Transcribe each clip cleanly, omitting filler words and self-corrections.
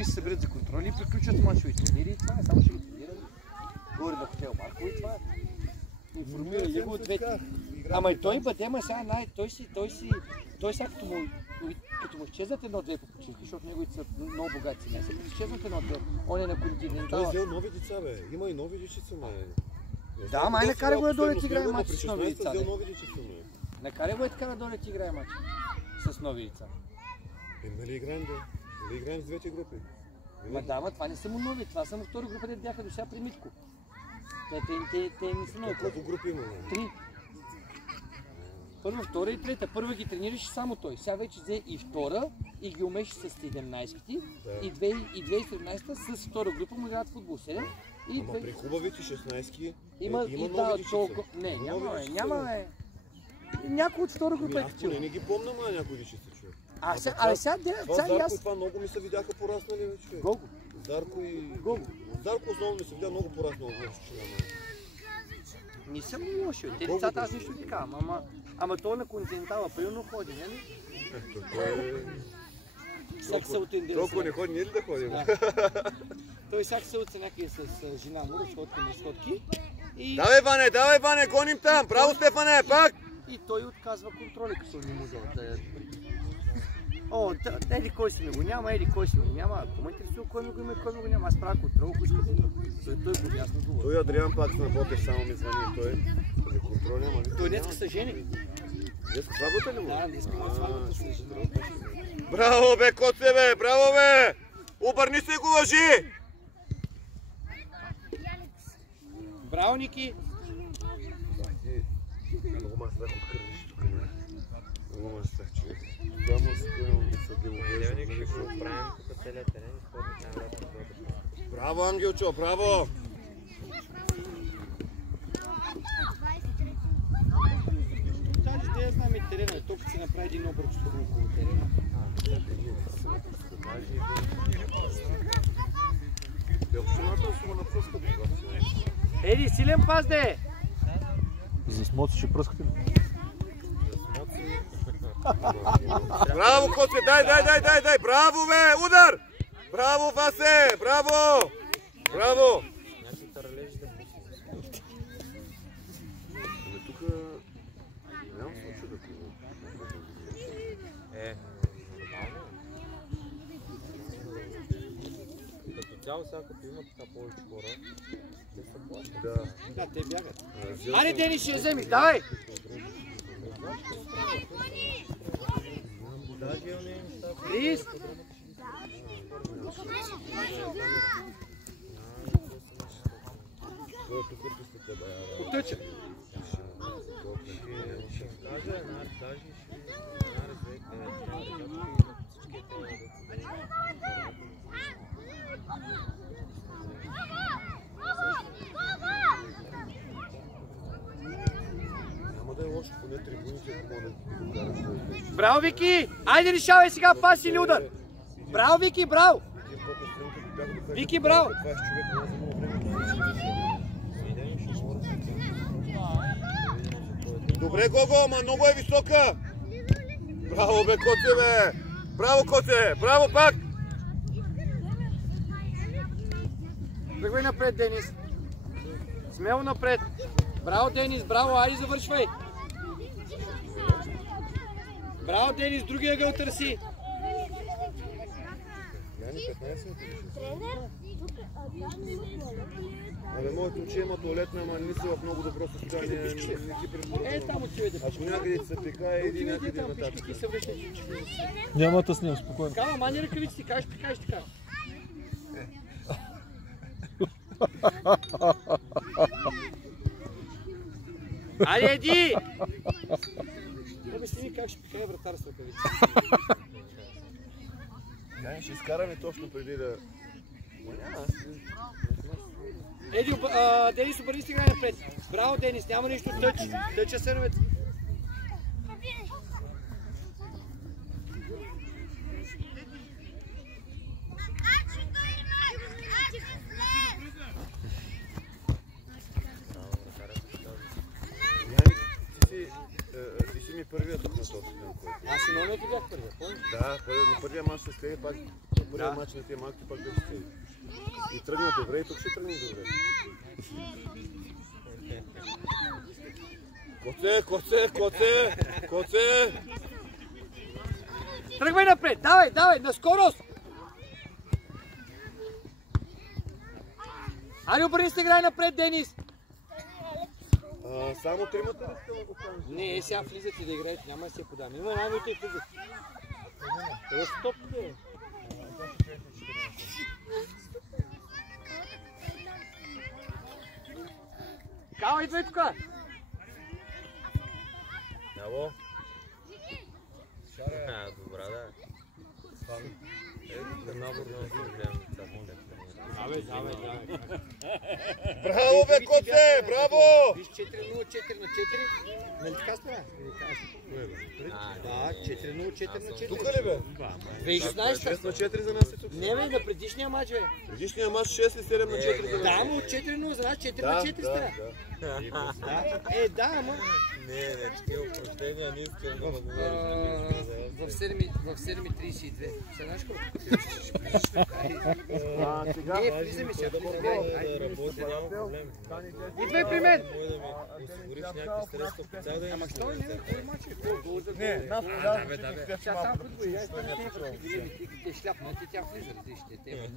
ми се съберат за контроли и приключат мачови тренери и това е, само ще ги тренирали. Горе на хотел Марко и това е. Информирали го от двете. Ама и той бъде, ама сега той сега като му изчезнат едно-две по починки, защото неговите са много богати семейства, като изчезнат едно-две, он е на континента. Той взел нови деца, бе. Има и нови дечица, ме. Да, май накара го да дойде да играе матч с нови деца. Накара го е така да дойде да играе матч с нови деца. Нали играем с двете групи? Ма да, ма това не са му нови, това са му втора група, де бяха до сега при Митко. Те не са нови. Колко групи има? 3. Първа, втора и трета. Първа ги тренираше само той. Сега вече взе и втора и ги умеше с 17-ти. И 2017-та с втора група му играят футбол 7. Ама при хубавите 16-ки има нови дечица. Не, няма. Някой от втора група е качил. Не ги помня, ма някой дечица, човек. Але сега и аз... Това много ми се видяха пораснали, човек. Гого. Зарко и... Гого. Зарко основно ми се видя много пораснал. Не съм му лоши, те децата аз нищо не казвам, ама той на континентала примерно ходи, не ли? Всяк се от Индия. Толкова не ходи, не ли да ходим? Той всяк се от някъде с жена му, разходки. Давай, Ване, гоним там! Браво, Стефане, пак! И той отказва контроли, като не му дава. О, еди кой си ми го няма, ако ме интересува кой ми го има и кой ми го няма, аз правя контрол, ако иска да има. Той го ясно говори. Той Адриан пак на Ботев само ми звъни и той контрол няма. Той днеска са жени. Днеска сватбата ли му? Да, днеска му сватбата са жени. Браво бе, коце бе, браво бе! Обърни се и го лъжи! Браво, Ники! Много ма страх от кървището към мен. Много ма страх, човек. Това му спирам да се деловежда. Какво правим тук целият терен и ходим там вратно. Браво, Ангелчо, браво! Даже да я знам и терена, толкова си направи един обръч около терена. Еди, силен пас де! За смоци ще пръскате ли? Браво, Коце, дай! Браво, бе! Удар! Браво, Васе! Браво! Браво! Ами тук... нямам случай да това. Като цяло сега, като има така повече хора, те са плащат. Да, те бягат. Аре, Дени, ще я вземи, давай! Крис! Потъча! Браво, Вики! Айде решавай сега пас или удар! Браво, Вики, браво! Вики, браво! Добре, Гого, ама много е висока! Браво, бе, Коце, бе! Браво, Коце! Браво, пак! Тръгвай напред, Денис! Смело напред! Браво, Денис, браво, айде завършвай! Браво, Денис, другия ъгъл търси! Абе, моето очи има туалетна, ама не са в много добро състояние, не ги препоръчвам. Там отивай да пишеш. Ако някъде се пикае, иди някъде нататък. Няма да снимам, спокойно. Кама, мани ръкавиците, кажеш така. Айде, еди! Обясни ми как ще пикае вратар с ръкавиците. Ще изкараме точно преди да... Еди, Денис, обърни си играй напред. Браво, Денис, няма нищо тъч. Тъча сървец. Ти си ми първият тук на този филм. Аз и номето бях първият, помниш? Да, на първия мач ще следи пак. първия матч на тия малки пак беше цели. И тръгна добре и тук ще тръгне добре. Коце! Тръгвай напред, давай, на скорост! Ари, обърни се, играй напред, Денис! Само тримата ли искам да го правиш? Не, сега влизате да играете, няма да се подаме. Има най-мите и влизат. Това ще топите. Кава, идвай тук! Яво? Добра, да. Набор на гледам децата. Давай. Браво, бе, Коце! Браво! Виж 4-0, 4-4. Нали така става? Да, 4-0, 4-4. Тук ли, бе? 2016. 6-4 за нас е тук. Не, бе, на предишния матч, бе. Предишния матч 6-7-4 за нас. Да, но 4-0 за нас, 4-4 стана. Да, ама. Не, такива опрощения не искам да го говориш. В 7.32. Се знаеш колко? Не, влизаме сега. Да работи, няма проблем. Идвай при мен! Може да ми осигуриш някакви средства по цял ден. Ама що не мачи? Не, нас подаваме. Сега там футбол, я ще те шляпнати, тя влиза, различите.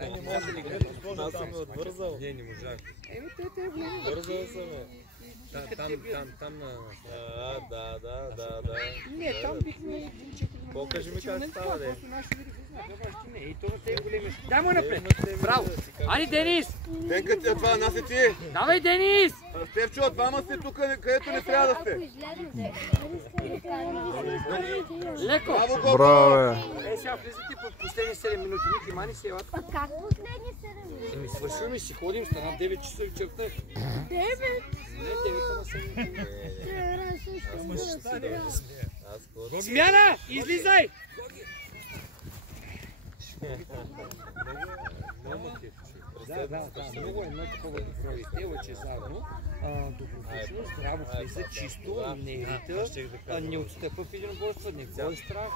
Аз съм отвързал. Не можах. Еми, те влиза. Вързал съм. Там на... Да. Не, там бихме... Покажи ми как става, де. И то на те големи. Дай му напред! Браво! Ани, Денис! Денка, това нас е ти! Давай, Денис! Стевчо, двама сте тук, където не трябва да сте. Леко! Браво, бе! Сега влизате под последни 7 минути. Ники, мани се елата. Как последни 7 минути? Еми, свършваме си, ходим, стана 9 часа вечерта. 9? Не, 9 на 7. Смяна! Излизай! Да, много едно такова добро изтелъче заедно. Добродушно, здраво влиза, чисто, не рита, не отстъпва в единоборства, не го е страх.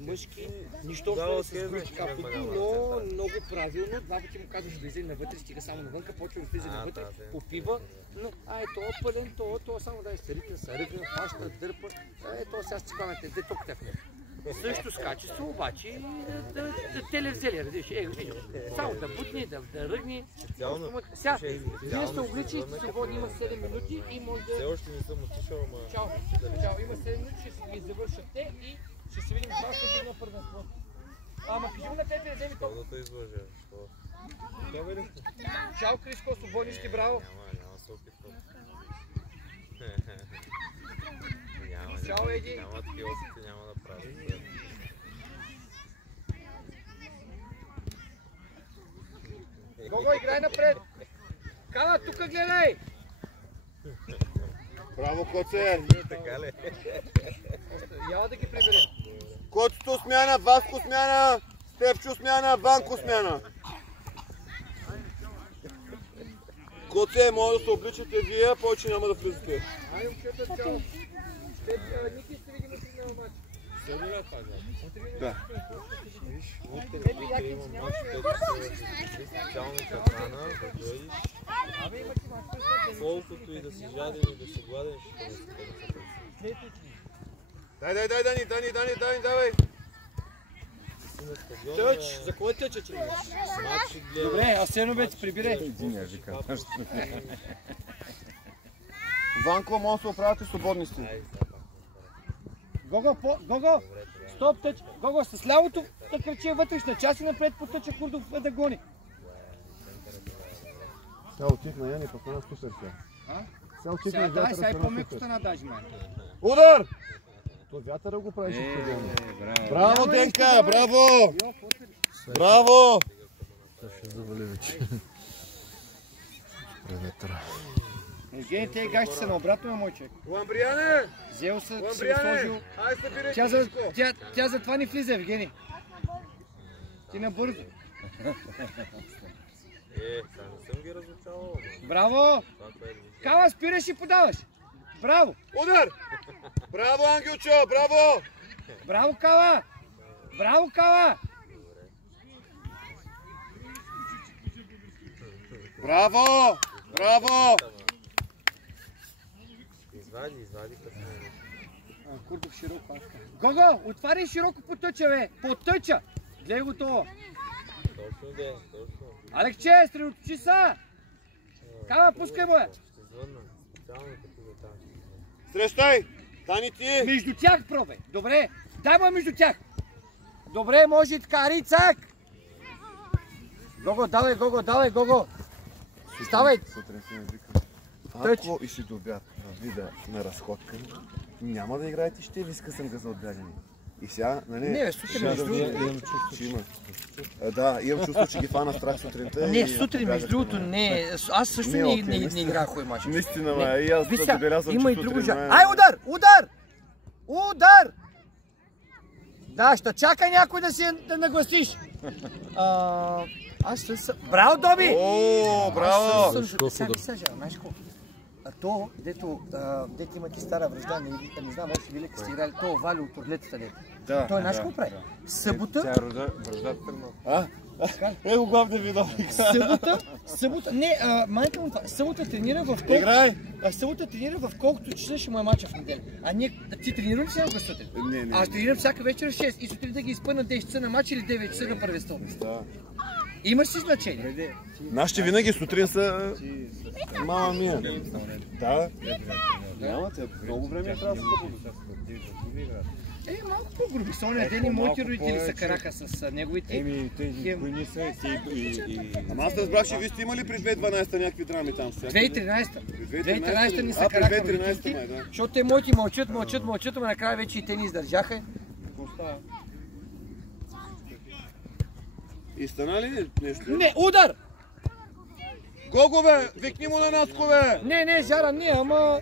Мъжки, нищо общо с бръчка, но много правилно. Два пъти му казваш, влизай навътре, стига само навънка, почва да влиза навътре, попива. То е пълен, то само да е старите, са ръгна, фаща, дърпа. То сега стикваме те топите в него. Също с качество, обаче да телевзели, разбираш, виж, само да бутне, да ръгне. Сега, вие сте обличи, свободни, има 7 минути и може да... Все още не съм отишъл, ама... Чао, има 7 минути, ще ги завършат те и ще се видим това, ще видим на първенство. Ама кажи му на тебе, вземи толкова. Да те излъжа, що? Чао, Криско, свободни сте, браво. Няма се опитвам. Чао, Еди. Няма такива опити, няма да правя. Гого, играй напред! Кала, тук гледай! Браво, Коце! Така ли? Яла да ги приберем. Коцето смяна, Васко смяна, Стевчо смяна, Банко смяна. Коце, може да се обличате вие, повече няма да влизате. Ай, момчета, чао. Ники ще видим на сигнал матч. Следва това, Да. имам мач, където се специално катрана, да дойдеш. Колкото и да си жаден и да си гладен, ще не се Дай, Дани, давай! Тъч, за кой тъч, че? Добре, Асеновец, прибирай. Ванко, може да се оправяте свободни сте. Гого, стоп тъч. Гого, с лявото да кръчи вътрешна част и напред потъча Курдов да гони. Сега отихна Яни, пък на супер сега. Сега отихна и вятъра сега и по-мекота надажи, май. Удар! То вятъра го правиш стадиона. Браво, Денка, браво! Браво! Това ще завали вече. Вятъра. Евгений, те гащи са наобратно на мой човек. Ламбрияне! Взел се, си го Ламбрияне! сложил. Ай, събирай Тя затова не влиза, Евгений. Ти набързо. не съм ги разучавал. Браво! Кала, спираш и подаваш. Браво! Удар! Браво, Ангелчо, браво! Браво, Кала! Браво, Кала! Браво! Браво! Извади като Курбов широко. Гого, отваряй широко по тъча, бе! По тъча! Гледай го това. Точно де, точно. Алекче, средоточи са! Кама, пускай му я! Ще звънна. Специално като за там. Срещай! Тани ти! Между тях пробе! Добре, дай му между тях! Добре, може и така, Рицак! Гого, давай, Гого! Ставай! Сутрин си ми вика. Ако и си до обяд вида на разходка, няма да играете, ще ви скъсам газа от бягане. И сега, нали? Не, бе, сутрин между другото. Имам чувство, че има. Да, имам чувство, че ги фана страх сутринта. Не, сутрин между другото не. Аз също не играх хой мач. Наистина, ма, и аз забелязвам, че има и сутрин друго жа. ме... Ай, удар! Удар! Удар! Да, ще чака някой да си да нагласиш. Аз съм... Браво, Доби! О, браво! Сега, знаеш какво? То, дето има ти стара връжда, не знам, още вие леко сте играли, то Вали от орлетата дето. Да, Той знаеш какво прави? Събота... Его главния видео. Събота... Не, майка му това. Събота тренира в колко... Играй! Събота тренира в колкото часа ще му е мача в неделя. А ние... Ти тренира ли всяка сутрин? Не. Аз тренирам всяка вечер в 6 и сутрин да ги изпъна 10 часа на мач или 9 часа на първенство. Да. Имаш си значение. Нашите винаги сутрин са... Мама мия. Да. Няма, много време трябва да се запомня. Малко по-груби. Соня ден и моите родители се караха с неговите. Ама аз разбрах, че вие сте имали при 2012 някакви драми там. 2013-та. 2013-та ни се при караха 2013 родителите, май, да. защото те моите мълчат, ама накрая вече и те ни издържаха. И стана ли нещо? Не, удар! Гогове! Викни му на Наскове! Не, Жара, не, ама...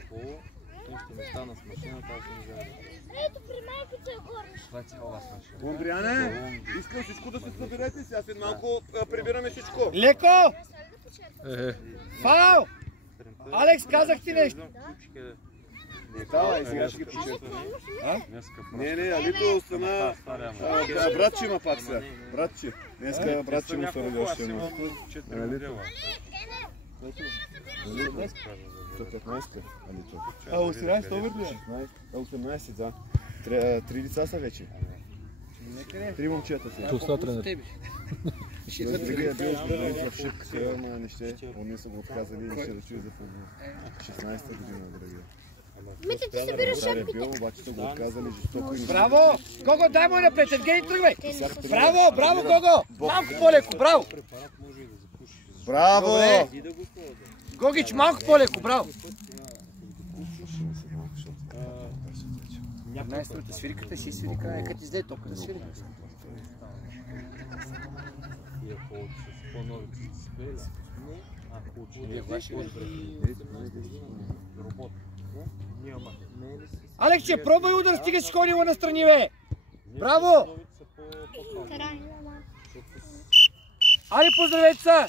Ето при майката е горна. Бондриане, искам всичко да се съберете, сега след малко прибираме всичко. Леко! Фау! Алекс, казах ти нещо. Давай, сега ще ги почерпим. Не, Алито стана... Братче има пак сега. Братче. Днеска братче му се роди още едно. Алито. 15-ка, Алито. 18 овърли? 18, да. Три деца са вече. Три момчета са. Това тренер. Другия бил в шипката, ама не ще. Они са го отказали и не ще да чуе за футбол. 16-та година, другия. Митя, ти събираш Стария бил, обаче са го отказали жестоко и не... Браво! Гого, дай му напред, Евгений, тръгвай! Браво, Гого! Малко по-леко, браво! Браво! Гогич, малко по-леко, браво! Най-страта свириката си свири края, като изде толкова да свири. Алекче, пробвай удар, стига си ходила настрани, бе! Браво! Али, поздравете са!